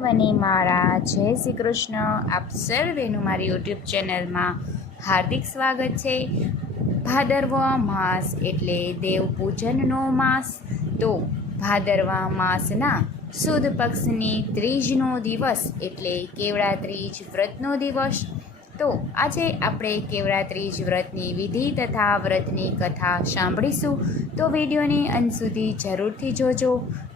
સર્વને મારા જય શ્રી કૃષ્ણ. આપ સર્વેનું મારી યુટ્યુબ ચેનલમાં હાર્દિક સ્વાગત છે. ભાદરવા માસ એટલે દેવ પૂજનનો માસ. તો ભાદરવા માસના સુદ પક્ષની ત્રીજનો દિવસ એટલે કેવડા ત્રીજ વ્રતનો દિવસ. તો આજે આપણે કેવડા ત્રીજ વ્રતની વિધિ તથા વ્રતની કથા સાંભળીશું. તો વિડીયોને અંત સુધી જરૂરથી જોજો.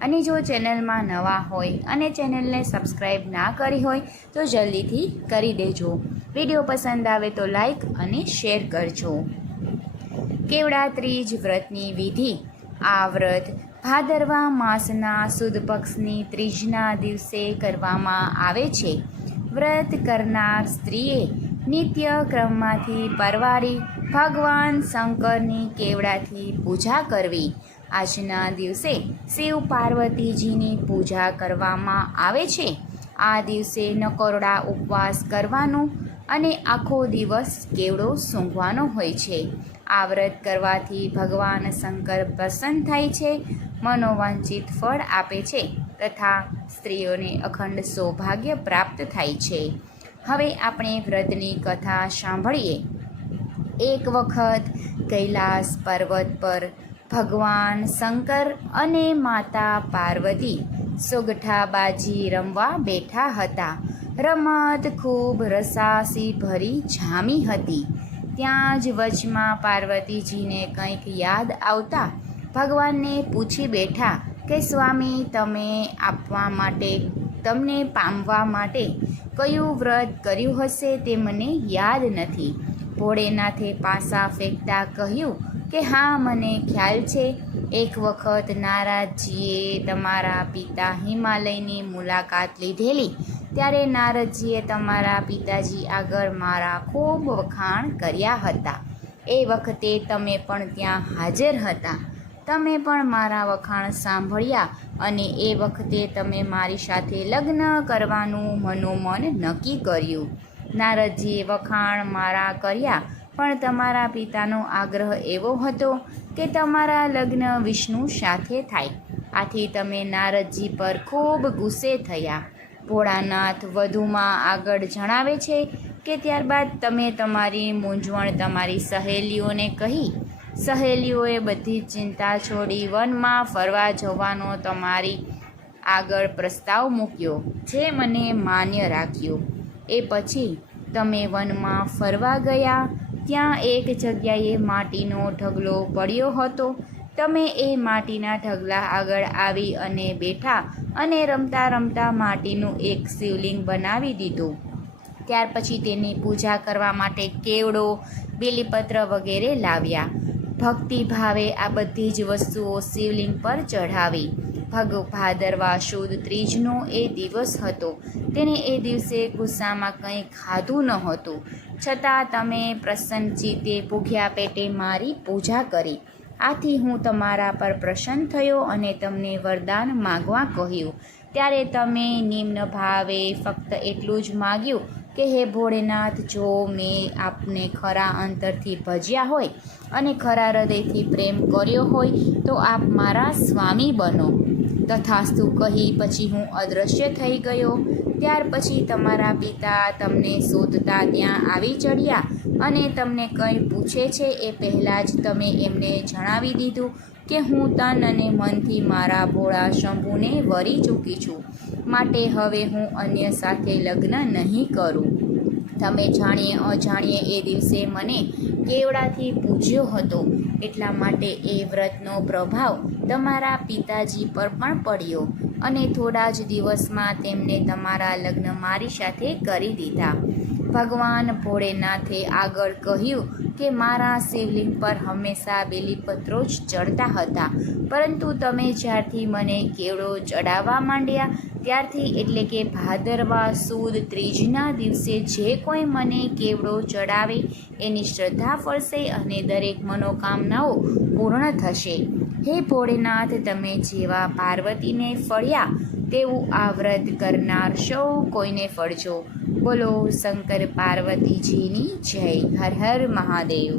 અને જો ચેનલમાં નવા હોય અને ચેનલને સબસ્ક્રાઈબ ના કરી હોય તો જલ્દીથી કરી દેજો. વિડીયો પસંદ આવે તો લાઈક અને શેર કરજો. કેવડા ત્રીજ વ્રતની વિધિ. આ વ્રત ભાદરવા માસના સુદ પક્ષની ત્રીજના દિવસે કરવામાં આવે છે. વ્રત કરનાર સ્ત્રીએ નિત્ય ક્રમમાંથી પરવારી ભગવાન શંકરની કેવડાથી પૂજા કરવી. આજના દિવસે શિવ પાર્વતીજીની પૂજા કરવામાં આવે છે. આ દિવસે નકોરડા ઉપવાસ કરવાનો અને આખો દિવસ કેવડો સૂંઘવાનો હોય છે. આ વ્રત કરવાથી ભગવાન શંકર પ્રસન્ન થાય છે, મનોવાંછિત ફળ આપે છે તથા સ્ત્રીઓને અખંડ સૌભાગ્ય પ્રાપ્ત થાય છે. હવે આપણે વ્રતની કથા સાંભળીએ. એક વખત કૈલાસ પર્વત પર ભગવાન શંકર અને માતા પાર્વતી સોગઠાબાજી રમવા બેઠા હતા. રમત ખૂબ રસાસી ભરી જામી હતી. ત્યાં જ વચમાં પાર્વતીજીને કંઈક યાદ આવતા ભગવાનને પૂછી બેઠા કે સ્વામી, તમને પામવા માટે કયું વ્રત કર્યું હશે તે મને યાદ નથી. ભોળેનાથે પાસા ફેંકતા કહ્યું કે હા, મને ખ્યાલ છે. એક વખત નારદજીએ તમારા પિતા હિમાલયની મુલાકાત લીધેલી. ત્યારે નારદજીએ તમારા પિતાજી આગળ મારા ખૂબ વખાણ કર્યા હતા. એ વખતે તમે પણ ત્યાં હાજર હતા. તમે પણ મારા વખાણ સાંભળ્યા અને એ વખતે તમે મારી સાથે લગ્ન કરવાનું મનોમન નક્કી કર્યું. નારદજીએ વખાણ મારા કર્યા, પણ તમારા પિતાનો આગ્રહ એવો હતો કે તમારા લગ્ન વિષ્ણુ સાથે થાય. આથી તમે નારદજી પર ખૂબ ગુસ્સે થયા. ભોળાનાથ વધુમાં આગળ જણાવે છે કે ત્યારબાદ તમે તમારી મૂંઝવણ તમારી સહેલીઓને કહી. સહેલીઓએ બધી ચિંતા છોડી વનમાં ફરવા જવાનો તમારી આગળ પ્રસ્તાવ મૂક્યો, જે મને માન્ય રાખ્યો. એ પછી તમે વનમાં ફરવા ગયા. ત્યાં એક જગ્યાએ માટીનો ઢગલો પડ્યો હતો. તમે એ માટીના ઢગલા આગળ આવી અને બેઠા અને રમતા રમતા માટીનું એક શિવલિંગ બનાવી દીધું. ત્યાર પછી તેની પૂજા કરવા માટે કેવડો, બીલીપત્ર વગેરે લાવ્યા. ભક્તિ ભાવે આ બધી જ વસ્તુઓ શિવલિંગ પર ચઢાવી. ભાદરવા સુદ ત્રીજનો એ દિવસ હતો. તેને એ દિવસે ગુસ્સામાં કંઈ ખાધું નહોતું. છતાં તમે પ્રસન્ન ચિત્તે ભૂખ્યા પેટે મારી પૂજા કરી. આથી હું તમારા પર પ્રસન્ન થયો અને તમને વરદાન માગવા કહ્યું. ત્યારે તમે નિમ્ન ભાવે ફક્ત એટલું જ માગ્યું કે હે ભોળેનાથ, જો મેં આપને ખરા અંતરથી ભજ્યા હોય અને ખરા હૃદયથી પ્રેમ કર્યો હોય તો આપ મારા સ્વામી બનો. તથાસ્તુ કહી પછી હું અદૃશ્ય થઈ ગયો. ત્યાર પછી તમારા પિતા તમને શોધતા ત્યાં આવી ચડ્યા અને તમને કંઈ પૂછે છે એ પહેલાં જ તમે એમને જણાવી દીધું કે હું તન અને મનથી મારા ભોળા શંભુને વરી ચૂકી છું, માટે હવે હું અન્ય સાથે લગ્ન નહીં કરું. તમે જાણીએ અજાણીએ એ દિવસે મને કેવડાથી પૂજ્યો હતો, એટલા માટે એ વ્રતનો પ્રભાવ તમારા પિતાજી પર પણ પડ્યો અને થોડા જ દિવસમાં તેમને તમારા લગ્ન મારી સાથે કરી દીધા. ભગવાન ભોળેનાથે આગળ કહ્યું કે મારા શિવલિંગ પર હંમેશા બેલીપત્રો જ ચડતા હતા, પરંતુ તમે જ્યારથી મને કેવડો ચડાવવા માંડ્યા ત્યારથી, એટલે કે ભાદરવા સુદ ત્રીજના દિવસે જે કોઈ મને કેવડો ચડાવે એની શ્રદ્ધા ફળશે અને દરેક મનોકામનાઓ પૂર્ણ થશે. હે ભોળેનાથ, તમે જેવા પાર્વતીને ફળ્યા તેવું આ વ્રત કરનાર સૌ કોઈને ફળજો. બોલો શંકર પાર્વતીજીની જય. હર હર મહાદેવ.